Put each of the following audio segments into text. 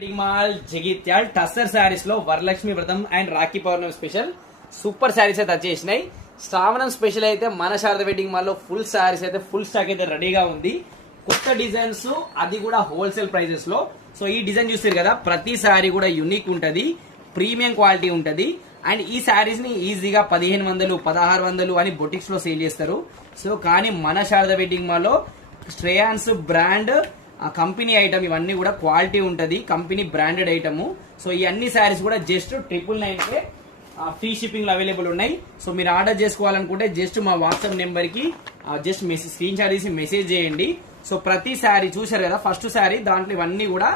Wedding mall Jagtial tussar saris లో Varalakshmi Vratam and Rakhi Pournami special super saris అయితే వచ్చేసినాయి. శ్రావణం స్పెషల్ అయితే మన శారద వెడ్డింగ్ మాల్ లో ఫుల్ శారీస్ అయితే ఫుల్ స్టాక్ అయితే రెడీగా ఉంది. కొత్త డిజైన్స్, అది కూడా హోల్సేల్ ప్రైజెస్ లో. సో ఈ డిజైన్ చూస్తారు కదా, ప్రతి శారీ కూడా యూనిక్ ఉంటది, ప్రీమియం క్వాలిటీ ఉంటది. అండ్ ఈ శారీస్ ని ఈజీగా 1500, 1600 అని బొటిక్స్ లో సేల్ చేస్తారు. సో కానీ మన శారద వెడ్డింగ్ మాల్ లో శ్రేయాన్స్ బ్రాండ్ కంపెనీ ఐటమ్ ఇవన్నీ కూడా క్వాలిటీ ఉంటది, కంపెనీ బ్రాండెడ్ ఐటమ్. సో ఈ అన్ని శారీస్ కూడా జస్ట్ 999 కే ఫ్రీ షిప్పింగ్ లో అవైలబుల్ ఉన్నాయి. సో మీరు ఆర్డర్ చేసుకోవాలనుకుంటే జస్ట్ మా వాట్సాప్ నెంబర్ కి జస్ట్ స్క్రీన్ షాట్ తీసి మెసేజ్ చేయండి. సో ప్రతి శారీ చూసారు కదా, ఫస్ట్ శారీ దాంట్లో ఇవన్నీ కూడా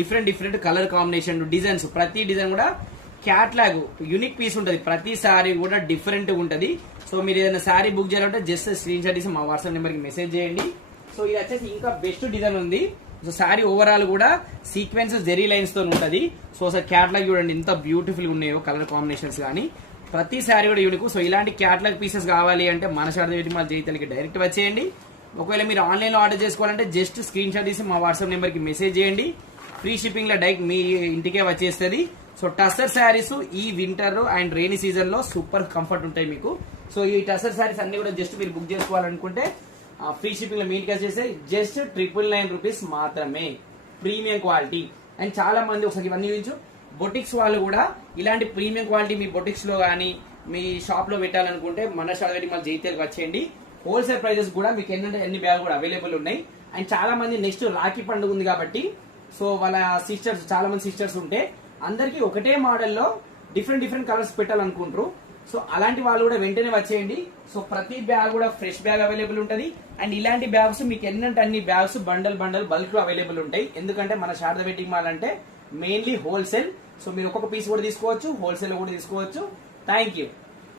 డిఫరెంట్ కలర్ కాంబినేషన్ డిజైన్స్, ప్రతి డిజైన్ కూడా క్యాట్లాగ్ యూనిక్ పీస్ ఉంటది, ప్రతి శారీ కూడా డిఫరెంట్ ఉంటది. సో మీరు ఏదైనా శారీ బుక్ చేయాలంటే జస్ట్ స్క్రీన్ షాట్ తీసి మా వాట్సాప్ నెంబర్ కి మెసేజ్ చేయండి. సో ఇది వచ్చేసి ఇంకా బెస్ట్ డిజైన్ ఉంది. సో శారీ ఓవరాల్ కూడా సీక్వెన్స్ జెరీ లైన్స్ తో ఉంటది. సో అసలు క్యాట్లాగ్ చూడండి ఎంత బ్యూటిఫుల్ గా ఉన్నాయో, కలర్ కాంబినేషన్స్ కానీ ప్రతి శారీ కూడా యూనిక్. సో ఇలాంటి క్యాట్లాగ్ పీసెస్ కావాలి అంటే మన శారద వెడ్డింగ్ మాల్ జగిత్యాలకి డైరెక్ట్ వచ్చేయండి. ఒకవేళ మీరు ఆన్లైన్ లో ఆర్డర్ చేసుకోవాలంటే జస్ట్ స్క్రీన్ షాట్ తీసి మా వాట్సాప్ నెంబర్ కి మెసేజ్ చేయండి. ఫ్రీ షిప్పింగ్ లో డైరెక్ట్ మీ ఇంటికే వచ్చేస్తుంది. సో టస్సర్ శారీస్ ఈ వింటర్ అండ్ రెయినీ సీజన్ లో సూపర్ కంఫర్ట్ ఉంటాయి మీకు. సో ఈ టస్సర్ శారీస్ అన్ని కూడా జస్ట్ మీరు బుక్ చేసుకోవాలనుకుంటే ఫ్రీ షిప్పింగ్ లో మీ ఇంటికి వచ్చేసి జస్ట్ 999 రూపీస్ మాత్రమే, ప్రీమియం క్వాలిటీ. అండ్ చాలా మంది ఒకసారి ఇవన్నీ చూపించు, బొటిక్స్ వాళ్ళు కూడా ఇలాంటి ప్రీమియం క్వాలిటీ మీ బొటిక్స్ లో కానీ మీ షాప్ లో పెట్టాలనుకుంటే మన శారద వెడ్డింగ్ మాల్ జగిత్యాలకు వచ్చేయండి. హోల్సేల్ ప్రైజెస్ కూడా మీకు ఎన్ని బ్యాగ్ కూడా అవైలబుల్ ఉన్నాయి. అండ్ చాలా మంది నెక్స్ట్ రాఖీ పండుగ ఉంది కాబట్టి, సో వాళ్ళ సిస్టర్స్ చాలా మంది సిస్టర్స్ ఉంటే అందరికి ఒకటే మోడల్లో డిఫరెంట్ కలర్స్ పెట్టాలనుకుంటారు. సో అలాంటి వాళ్ళు కూడా వెంటనే వచ్చేయండి. సో ప్రతి బ్యాగ్ కూడా ఫ్రెష్ బ్యాగ్ అవైలబుల్ ఉంటది. అండ్ ఇలాంటి బ్యాగ్స్ మీకు ఎన్నంటే అన్ని బ్యాగ్స్ బండల్ బల్క్ లో అవైలబుల్ ఉంటాయి. ఎందుకంటే మన శారద వెడ్డింగ్ మాల్ అంటే మెయిన్లీ హోల్సేల్. సో మీరు ఒక్కొక్క పీస్ కూడా తీసుకోవచ్చు, హోల్సేల్ కూడా తీసుకోవచ్చు. Thank you.